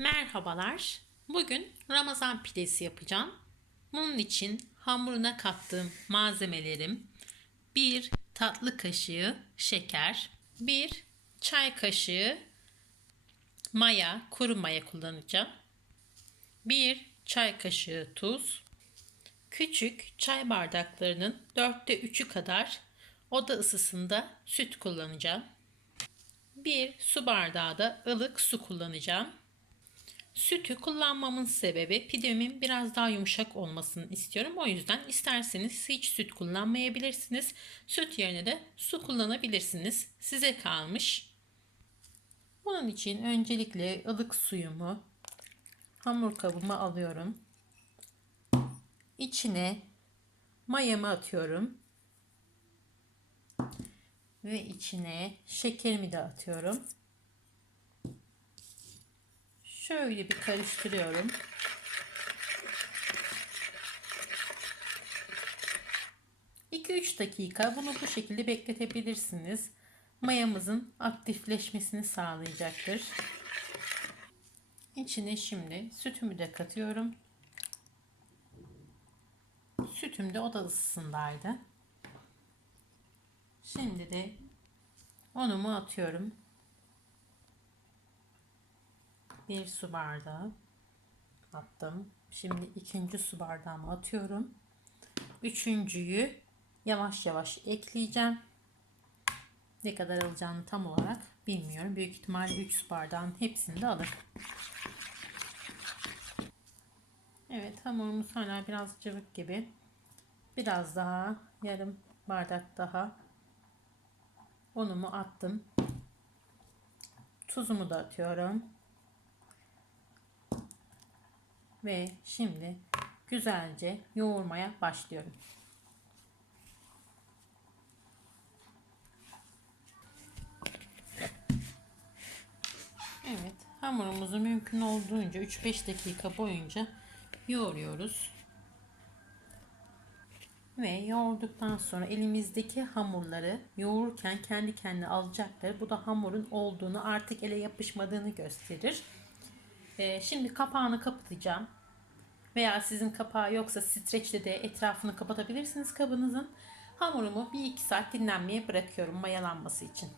Merhabalar. Bugün Ramazan pidesi yapacağım. Bunun için hamuruna kattığım malzemelerim 1 tatlı kaşığı şeker, 1 çay kaşığı maya, kuru maya kullanacağım. 1 çay kaşığı tuz, küçük çay bardaklarının 4'te 3'ü kadar oda ısısında süt kullanacağım. 1 su bardağı da ılık su kullanacağım. Sütü kullanmamın sebebi pidemin biraz daha yumuşak olmasını istiyorum. O yüzden isterseniz hiç süt kullanmayabilirsiniz. Süt yerine de su kullanabilirsiniz. Size kalmış. Bunun için öncelikle ılık suyumu hamur kabıma alıyorum. İçine mayamı atıyorum. Ve içine şekerimi de atıyorum. Şöyle bir karıştırıyorum. İki üç dakika bunu bu şekilde bekletebilirsiniz. Mayamızın aktifleşmesini sağlayacaktır. İçine şimdi sütümü de katıyorum. Sütüm de oda ısısındaydı. Şimdi de unumu atıyorum. Bir su bardağı attım. Şimdi ikinci su bardağımı atıyorum. Üçüncüyü yavaş yavaş ekleyeceğim. Ne kadar alacağını tam olarak bilmiyorum. Büyük ihtimalle 3 su bardağın hepsini de alır. Evet hamurumuz hala biraz cıvık gibi. Biraz daha yarım bardak daha unumu attım. Tuzumu da atıyorum. Ve şimdi güzelce yoğurmaya başlıyorum. Evet, hamurumuzu mümkün olduğunca 3-5 dakika boyunca yoğuruyoruz. Ve yoğurduktan sonra elimizdeki hamurları yoğururken kendi kendine alacaktır. Bu da hamurun olduğunu artık ele yapışmadığını gösterir. Ee, şimdi kapağını kapatacağım. Veya sizin kapağı yoksa streçle de etrafını kapatabilirsiniz kabınızın. Hamurumu 1-2 saat dinlenmeye bırakıyorum mayalanması için.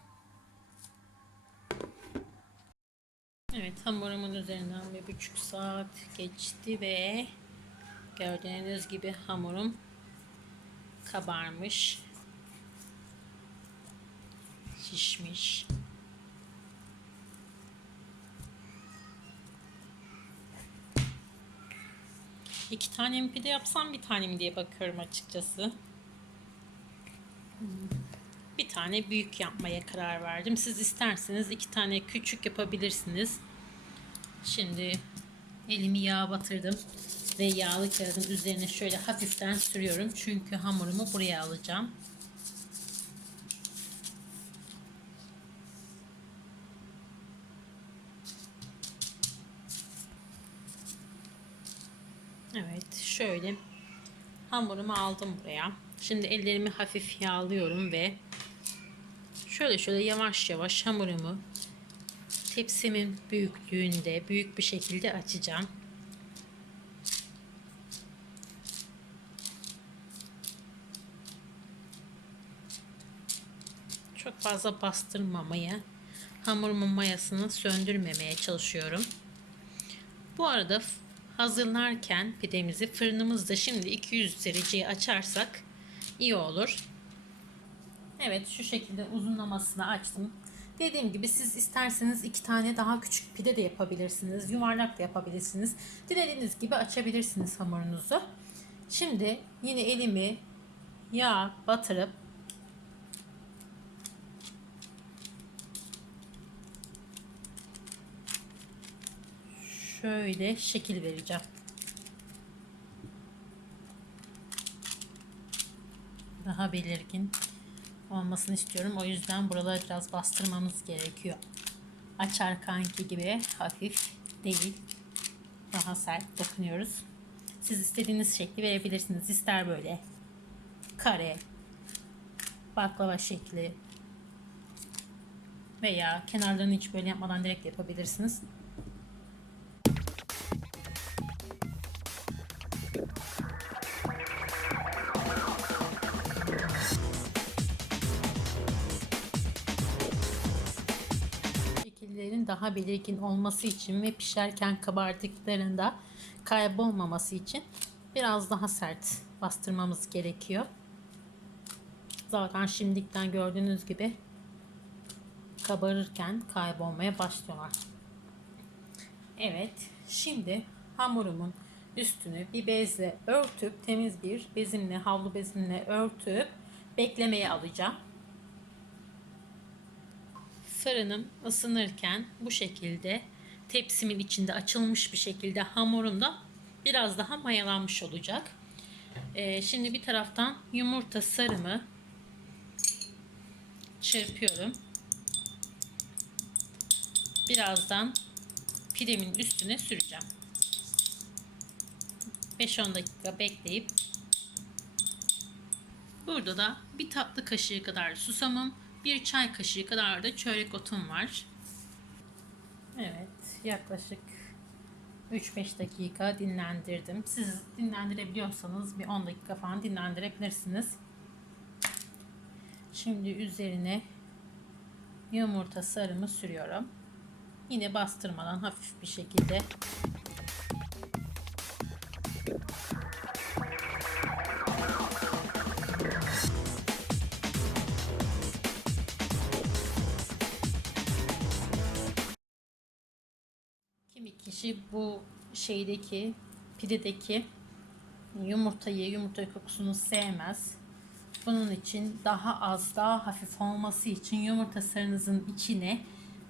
Evet hamurumun üzerinden bir buçuk saat geçti ve gördüğünüz gibi hamurum kabarmış şişmiş İki tane mi pide yapsam bir tane mi diye bakıyorum açıkçası. Bir tane büyük yapmaya karar verdim. Siz isterseniz iki tane küçük yapabilirsiniz. Şimdi elimi yağa batırdım ve yağlı kağıdın üzerine şöyle hafiften sürüyorum. Çünkü hamurumu buraya alacağım. Evet şöyle hamurumu aldım buraya. Şimdi ellerimi hafif yağlıyorum ve şöyle şöyle yavaş yavaş hamurumu tepsimin büyüklüğünde büyük bir şekilde açacağım. Çok fazla bastırmamaya, hamurumun mayasını söndürmemeye çalışıyorum. Bu arada hazırlarken pidemizi fırınımızda şimdi 200 dereceye açarsak iyi olur. Evet şu şekilde uzunlamasını açtım. Dediğim gibi siz isterseniz iki tane daha küçük pide de yapabilirsiniz. Yuvarlak da yapabilirsiniz. Dilediğiniz gibi açabilirsiniz hamurunuzu. Şimdi yine elimi yağ batırıp şöyle şekil vereceğim. Daha belirgin olmasını istiyorum. O yüzden buraları biraz bastırmamız gerekiyor. Açar kanki gibi hafif değil. Daha sert dokunuyoruz. Siz istediğiniz şekli verebilirsiniz. İster böyle kare, baklava şekli veya kenarlarını hiç böyle yapmadan direkt yapabilirsiniz. Daha belirgin olması için ve pişerken kabardıklarında kaybolmaması için biraz daha sert bastırmamız gerekiyor. Zaten şimdikten gördüğünüz gibi kabarırken kaybolmaya başlıyorlar. Evet, şimdi hamurumun üstünü bir bezle örtüp temiz bir bezimle, havlu bezimle örtüp beklemeye alacağım. Fırınım ısınırken bu şekilde tepsimin içinde açılmış bir şekilde hamurum da biraz daha mayalanmış olacak. Ee, şimdi bir taraftan yumurta sarımı çırpıyorum. Birazdan pidemin üstüne süreceğim. 5-10 dakika bekleyip burada da bir tatlı kaşığı kadar susamım, bir çay kaşığı kadar da çörek otum var. Evet, yaklaşık 3-5 dakika dinlendirdim. Siz dinlendirebiliyorsanız bir 10 dakika falan dinlendirebilirsiniz. Şimdi üzerine yumurta sarımı sürüyorum. Yine bastırmadan hafif bir şekilde Kimi kişi bu şeydeki pidedeki yumurtayı, yumurta kokusunu sevmez. Bunun için daha az, daha hafif olması için yumurta sarınızın içine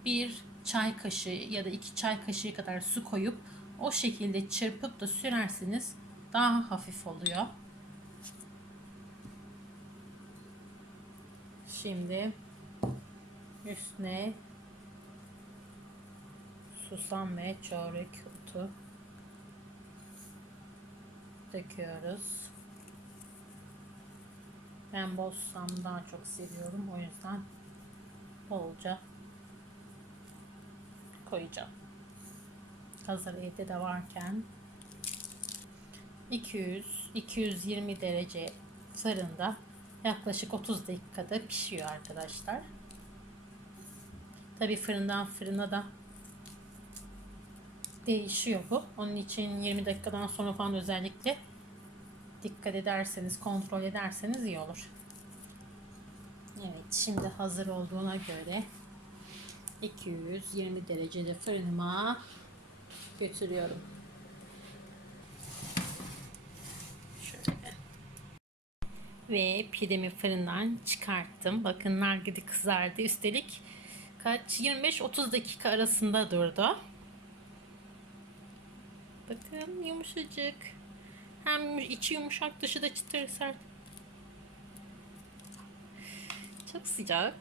bir çay kaşığı ya da iki çay kaşığı kadar su koyup o şekilde çırpıp da sürerseniz daha hafif oluyor. Şimdi üstüne susam ve çörek otu döküyoruz. Ben bol susam daha çok seviyorum. O yüzden bolca koyacağım. Hazır evde de varken 200-220 derece fırında yaklaşık 30 dakikada pişiyor arkadaşlar. Tabi fırından fırına da değişiyor bu. Onun için 20 dakikadan sonra falan özellikle dikkat ederseniz, kontrol ederseniz iyi olur. Evet, şimdi hazır olduğuna göre 220 derecede fırınıma götürüyorum. Şöyle. Ve pidemi fırından çıkarttım. Bakın nar gibi kızardı. Üstelik kaç 25-30 dakika arasında durdu. Bakın yumuşacık. Hem içi yumuşak dışı da çıtır sert. Çok sıcak.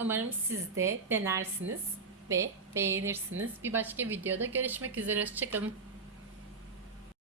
Umarım siz de denersiniz ve beğenirsiniz. Bir başka videoda görüşmek üzere. Hoşçakalın.